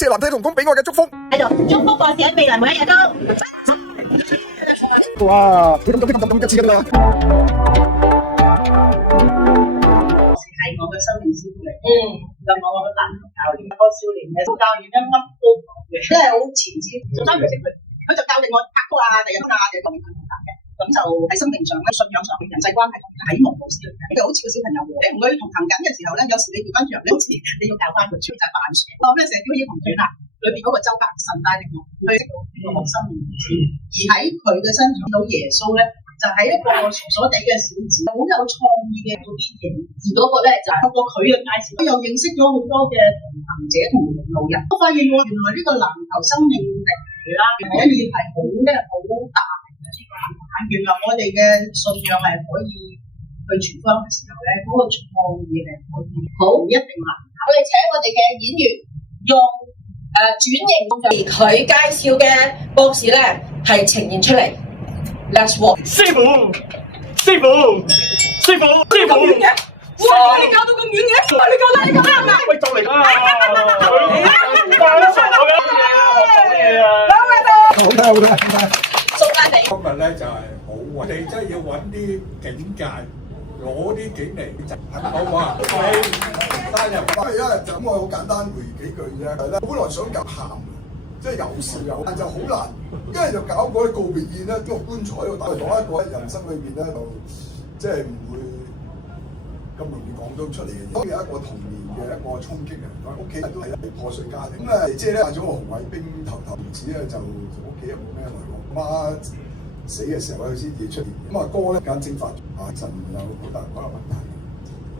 謝男仔同工俾我嘅祝福。喺度祝福博士喺未來每一日都。哇！佢咁一次㗎啦。係我嘅生命師傅嚟，就我個籃球教練，個少年嘅教練咧乜都講嘅，真係好前瞻。做三樣識佢就教定我拍拖啊、第一啊、第一個面對嘅。咁就喺生命上咧、信仰上、人際關係同啟蒙老師嚟嘅。就好似個小朋友，你同佢同行緊嘅時候咧，有時你調翻轉，你好似你要教翻佢，就係扮傻。我咩成日叫兒童團啊，裏邊嗰個周伯神帶領我去識到呢個學生命老師，而喺佢嘅身上見到耶穌咧。就係一個傻傻地嘅小子，好有創意嘅做編劇，而嗰個咧就係透過佢嘅介紹，又認識咗好多嘅同行者同路人，我發現原來呢個籃球生命力啦，可以係好大嘅呢個行為。原來我哋嘅信仰係可以去傳福音嘅時候咧，嗰個創意係可以好唔一定難。我哋請我哋嘅演員用轉型，佢介紹嘅博士咧係呈現出嚟。Let's walk。師傅，咁遠嘅，哇！你教到咁遠嘅，你夠啦！喂，就嚟啦！送翻你。今日咧就係好運，我哋真係要揾啲警戒，攞啲警嚟就好唔好啊？單人翻嚟就咁，我好簡單回幾句啫。係啦，本來想夾鹹。即係有笑有，但就好難，因為就搞嗰啲告別宴咧，個棺材度，但係講一個人生裏邊咧，就即係唔會咁容易講到出嚟嘅嘢。當然有一個童年嘅一個衝擊啊，屋企人都係一啲破碎家庭。咁咧，即係咧帶咗個紅衛兵頭兒子咧，就屋企又冇咩來往。媽死嘅時候咧，先至出現。咁啊哥咧間蒸發啊，陣有好大可能問題。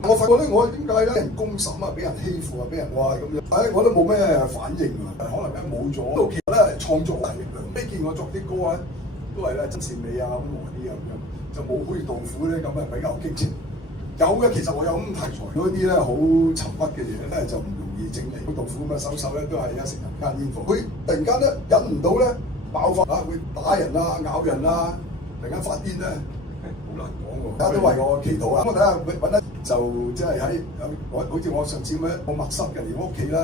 我發覺咧，我點解咧人公審啊，俾人欺負啊，俾人話咁樣，我都冇咩反應啊，可能咧冇咗。其實咧創作大力量，你見我作啲歌咧，都係咧真善美啊咁和啲啊咁樣，就冇好似杜甫咧咁啊比較激情。有嘅其實我有咁題材，嗰啲咧好沉鬱嘅嘢咧就唔容易整理。杜甫咁嘅首首咧都係一成人間煙火，佢突然間咧忍唔到咧爆發啊，會打人啊、咬人啊，突然間發癲咧，好難講喎。大家都為我祈禱啊！我睇下揾得。就即係喺好似我上次咁樣，我密室嘅連屋企咧，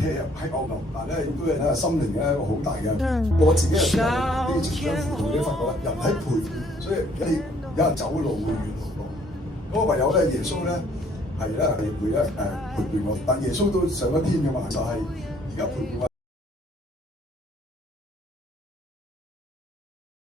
喺我樓，但係咧亦都係心靈嘅一個好大嘅。我自己又啲情商輔導啲發覺，人喺陪伴，所以你有人走路會遠好多。咁唯有咧耶穌咧係咧會陪伴我，但耶穌都上咗天嘅嘛，就係而家陪伴我